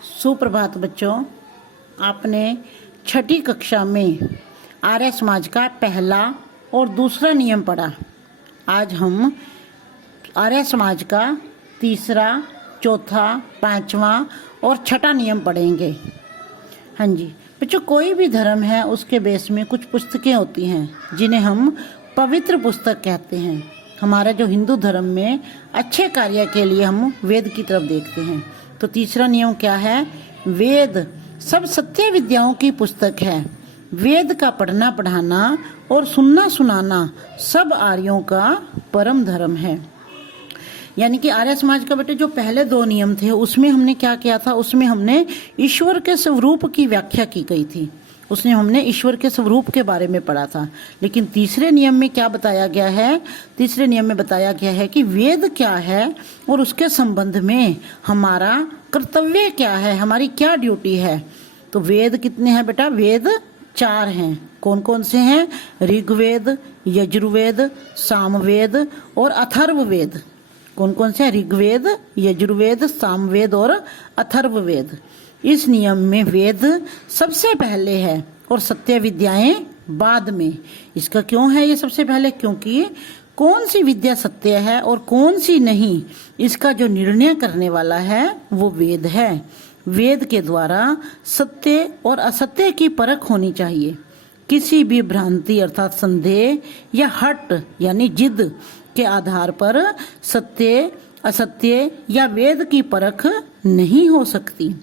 सुप्रभात बच्चों, आपने छठी कक्षा में आर्य समाज का पहला और दूसरा नियम पढ़ा। आज हम आर्य समाज का तीसरा, चौथा, पांचवा और छठा नियम पढ़ेंगे। हाँ जी बच्चों, कोई भी धर्म है उसके बेस में कुछ पुस्तकें होती हैं जिन्हें हम पवित्र पुस्तक कहते हैं। हमारा जो हिंदू धर्म में अच्छे कार्य के लिए हम वेद की तरफ देखते हैं। तो तीसरा नियम क्या है? वेद सब सत्य विद्याओं की पुस्तक है। वेद का पढ़ना पढ़ाना और सुनना सुनाना सब आर्यों का परम धर्म है। यानी कि आर्य समाज का बेटे जो पहले दो नियम थे उसमें हमने क्या किया था? उसमें हमने ईश्वर के स्वरूप की व्याख्या की गई थी। उसने हमने ईश्वर के स्वरूप के बारे में पढ़ा था। लेकिन तीसरे नियम में क्या बताया गया है? तीसरे नियम में बताया गया है कि वेद क्या है और उसके संबंध में हमारा कर्तव्य क्या है, हमारी क्या ड्यूटी है। तो वेद कितने हैं बेटा? वेद 4 हैं। कौन कौन से हैं? ऋग्वेद, यजुर्वेद, सामवेद और अथर्ववेद। कौन कौन से? ऋग्वेद, यजुर्वेद, सामवेद और अथर्ववेद। इस नियम में वेद सबसे पहले है और सत्य विद्याएं बाद में। इसका क्यों है ये सबसे पहले? क्योंकि कौन सी विद्या सत्य है और कौन सी नहीं, इसका जो निर्णय करने वाला है वो वेद है। वेद के द्वारा सत्य और असत्य की परख होनी चाहिए। किसी भी भ्रांति अर्थात संदेह या हट यानी जिद के आधार पर सत्य, असत्य या वेद की परख नहीं हो सकती।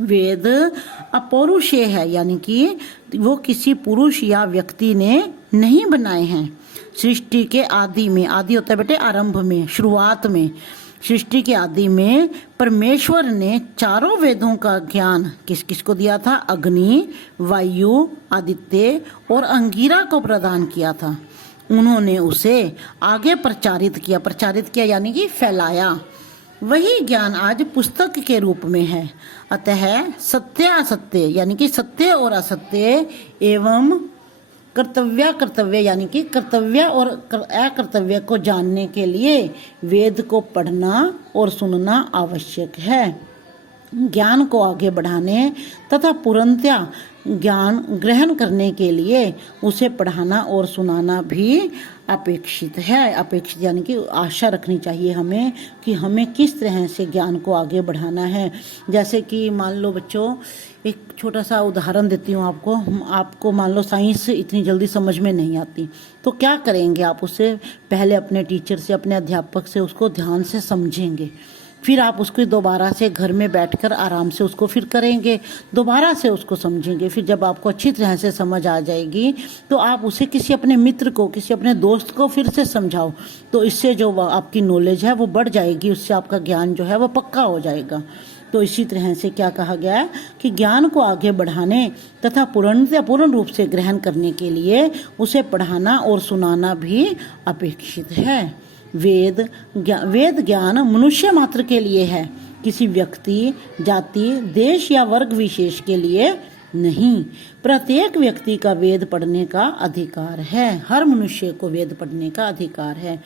वेद अपौरुषेय है, यानी कि वो किसी पुरुष या व्यक्ति ने नहीं बनाए हैं। सृष्टि के आदि में, आदि होता है बेटे आरंभ में, शुरुआत में, सृष्टि के आदि में परमेश्वर ने चारों वेदों का ज्ञान किस किस को दिया था? अग्नि, वायु, आदित्य और अंगिरा को प्रदान किया था। उन्होंने उसे आगे प्रचारित किया यानी कि फैलाया। वही ज्ञान आज पुस्तक के रूप में है। अतः सत्य असत्य यानी कि सत्य और असत्य एवं कर्तव्य यानी कि कर्तव्य और अकर्तव्य को जानने के लिए वेद को पढ़ना और सुनना आवश्यक है। ज्ञान को आगे बढ़ाने तथा पूर्णतया ज्ञान ग्रहण करने के लिए उसे पढ़ाना और सुनाना भी अपेक्षित है। अपेक्षित यानी कि आशा रखनी चाहिए हमें कि हमें किस तरह से ज्ञान को आगे बढ़ाना है। जैसे कि मान लो बच्चों, एक छोटा सा उदाहरण देती हूँ आपको मान लो साइंस इतनी जल्दी समझ में नहीं आती, तो क्या करेंगे आप? उससे पहले अपने टीचर से, अपने अध्यापक से उसको ध्यान से समझेंगे। फिर आप उसको दोबारा से घर में बैठकर आराम से उसको फिर करेंगे, दोबारा से उसको समझेंगे। फिर जब आपको अच्छी तरह से समझ आ जाएगी तो आप उसे किसी अपने मित्र को, किसी अपने दोस्त को फिर से समझाओ। तो इससे जो आपकी नॉलेज है वो बढ़ जाएगी, उससे आपका ज्ञान जो है वो पक्का हो जाएगा। तो इसी तरह से क्या कहा गया है कि ज्ञान को आगे बढ़ाने तथा पूर्ण रूप से ग्रहण करने के लिए उसे पढ़ाना और सुनाना भी अपेक्षित है। वेद ज्ञान मनुष्य मात्र के लिए है, किसी व्यक्ति, जाति, देश या वर्ग विशेष के लिए नहीं। प्रत्येक व्यक्ति का वेद पढ़ने का अधिकार है। हर मनुष्य को वेद पढ़ने का अधिकार है।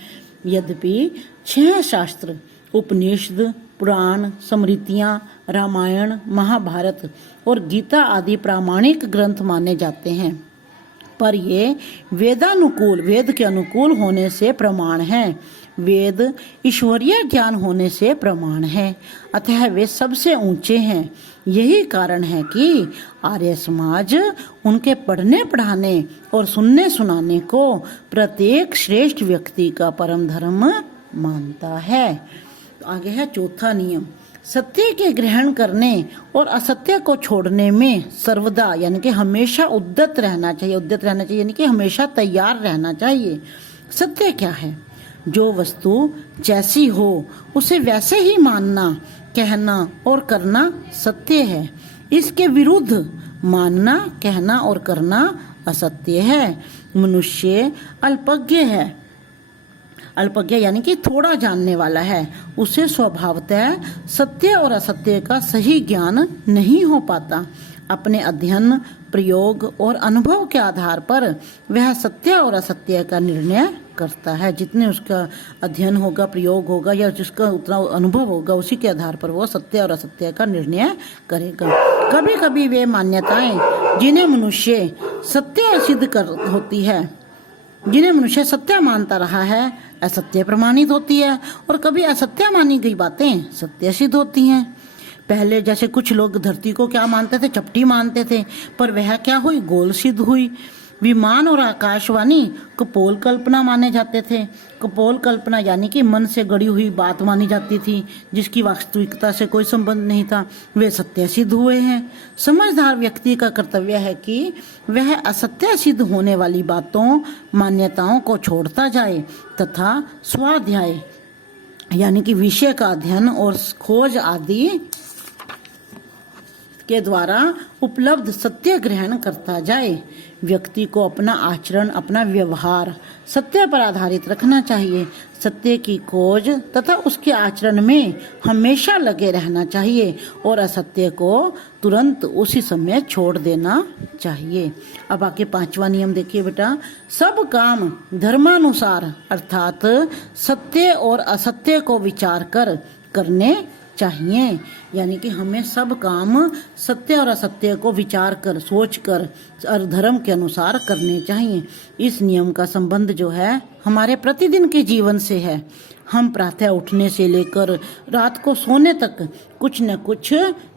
यद्यपि 6 शास्त्र, उपनिषद, पुराण, स्मृतियाँ, रामायण, महाभारत और गीता आदि प्रामाणिक ग्रंथ माने जाते हैं, पर ये वेद के अनुकूल होने से प्रमाण है। वेद ईश्वरीय ज्ञान होने से प्रमाण है, अतः वे सबसे ऊंचे हैं। यही कारण है कि आर्य समाज उनके पढ़ने पढ़ाने और सुनने सुनाने को प्रत्येक श्रेष्ठ व्यक्ति का परम धर्म मानता है। आगे है चौथा नियम। सत्य के ग्रहण करने और असत्य को छोड़ने में सर्वदा यानी कि हमेशा उद्यत रहना चाहिए यानी कि हमेशा तैयार रहना चाहिए। सत्य क्या है? जो वस्तु जैसी हो उसे वैसे ही मानना, कहना और करना सत्य है। इसके विरुद्ध मानना, कहना और करना असत्य है। मनुष्य अल्पज्ञ यानी कि थोड़ा जानने वाला है। उसे स्वभावतः सत्य और असत्य का सही ज्ञान नहीं हो पाता। अपने अध्ययन, प्रयोग और अनुभव के आधार पर वह सत्य और असत्य का निर्णय करता है। जितने उसका अध्ययन होगा, प्रयोग होगा या जिसका उतना अनुभव होगा, उसी के आधार पर वो सत्य और असत्य का निर्णय करेगा। कभी कभी वे मान्यताएं जिन्हें मनुष्य सत्य सिद्ध कर होती है, जिन्हें मनुष्य सत्य मानता रहा है, असत्य प्रमाणित होती है, और कभी असत्य मानी गई बातें सत्य सिद्ध होती हैं। पहले जैसे कुछ लोग धरती को क्या मानते थे, चपटी मानते थे, पर वह क्या हुई, गोल सिद्ध हुई। विमान और आकाशवाणी कपोल कल्पना माने जाते थे। कपोल कल्पना यानी कि मन से गढ़ी हुई बात मानी जाती थी, जिसकी वास्तविकता से कोई संबंध नहीं था, वे सत्य सिद्ध हुए हैं। समझदार व्यक्ति का कर्तव्य है कि वह असत्य सिद्ध होने वाली बातों, मान्यताओं को छोड़ता जाए तथा स्वाध्याय यानी कि विषय का अध्ययन और खोज आदि के द्वारा उपलब्ध सत्य ग्रहण करता जाए। व्यक्ति को अपना आचरण, अपना व्यवहार सत्य पर आधारित रखना चाहिए। सत्य की खोज तथा उसके आचरण में हमेशा लगे रहना चाहिए और असत्य को तुरंत उसी समय छोड़ देना चाहिए। अब आके 5वां नियम देखिए बेटा। सब काम धर्मानुसार अर्थात सत्य और असत्य को विचार कर करने चाहिए। यानी कि हमें सब काम सत्य और असत्य को विचार कर, सोच कर और धर्म के अनुसार करने चाहिए। इस नियम का संबंध जो है हमारे प्रतिदिन के जीवन से है। हम प्रातः उठने से लेकर रात को सोने तक कुछ न कुछ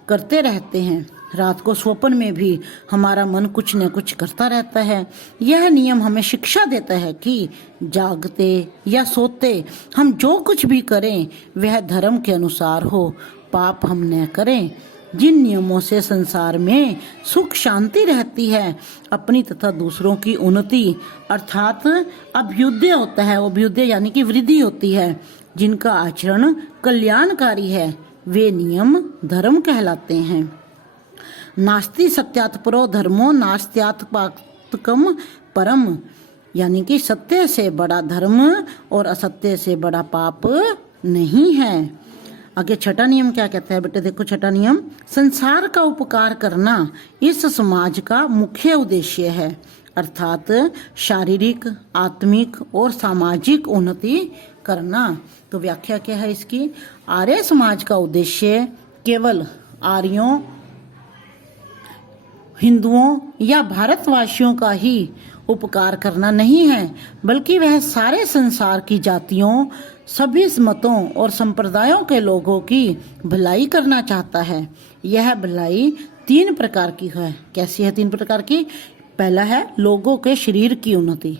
करते रहते हैं। रात को स्वप्न में भी हमारा मन कुछ न कुछ करता रहता है। यह नियम हमें शिक्षा देता है कि जागते या सोते हम जो कुछ भी करें वह धर्म के अनुसार हो, पाप हम न करें। जिन नियमों से संसार में सुख शांति रहती है, अपनी तथा दूसरों की उन्नति अर्थात अभ्युदय होता है, अभ्युदय यानी कि वृद्धि होती है, जिनका आचरण कल्याणकारी है, वे नियम धर्म कहलाते हैं। नास्ति सत्यात् परो धर्मो नास्त्यात् पातकम परम, यानी कि सत्य से बड़ा धर्म और असत्य से बड़ा पाप नहीं है। आगे 6वां नियम क्या कहता है बेटे, देखो 6वां नियम। संसार का उपकार करना इस समाज का मुख्य उद्देश्य है, अर्थात शारीरिक, आत्मिक और सामाजिक उन्नति करना। तो व्याख्या क्या है इसकी? आर्य समाज का उद्देश्य केवल आर्यों, हिंदुओं या भारतवासियों का ही उपकार करना नहीं है, बल्कि वह सारे संसार की जातियों, सभी मतों और संप्रदायों के लोगों की भलाई करना चाहता है। यह भलाई 3 प्रकार की है। कैसी है 3 प्रकार की? पहला है लोगों के शरीर की उन्नति,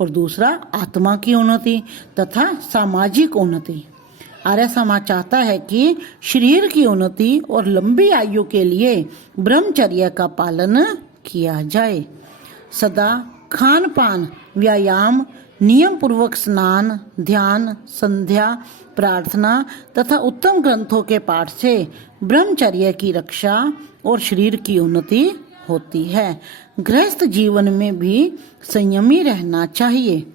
और दूसरा आत्मा की उन्नति तथा सामाजिक उन्नति। आर्य समाज चाहता है कि शरीर की उन्नति और लंबी आयु के लिए ब्रह्मचर्य का पालन किया जाए। सदा खान पान, व्यायाम, नियम पूर्वक स्नान, ध्यान, संध्या, प्रार्थना तथा उत्तम ग्रंथों के पाठ से ब्रह्मचर्य की रक्षा और शरीर की उन्नति होती है। गृहस्थ जीवन में भी संयमी रहना चाहिए।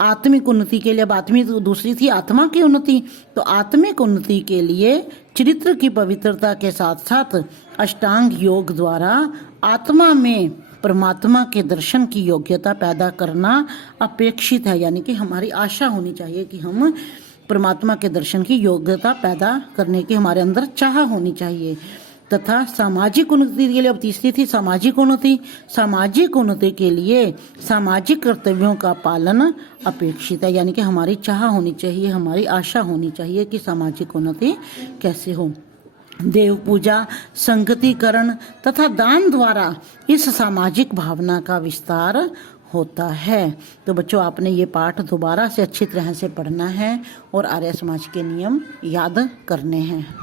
आत्मिक उन्नति के लिए, अब आत्मिक दूसरी थी आत्मा की उन्नति, तो आत्मिक उन्नति के लिए चरित्र की पवित्रता के साथ साथ अष्टांग योग द्वारा आत्मा में परमात्मा के दर्शन की योग्यता पैदा करना अपेक्षित है। यानी कि हमारी आशा होनी चाहिए कि हम परमात्मा के दर्शन की योग्यता पैदा करने की हमारे अंदर चाह होनी चाहिए। तथा सामाजिक उन्नति के लिए, अब तीसरी थी सामाजिक उन्नति। सामाजिक उन्नति के लिए सामाजिक कर्तव्यों का पालन अपेक्षित है। यानी कि हमारी चाह होनी चाहिए, हमारी आशा होनी चाहिए कि सामाजिक उन्नति कैसे हो। देव पूजा, संगतिकरण तथा दान द्वारा इस सामाजिक भावना का विस्तार होता है। तो बच्चों, आपने ये पाठ दोबारा से अच्छी तरह से पढ़ना है और आर्य समाज के नियम याद करने हैं।